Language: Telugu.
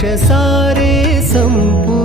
సారే సంపూర్ణ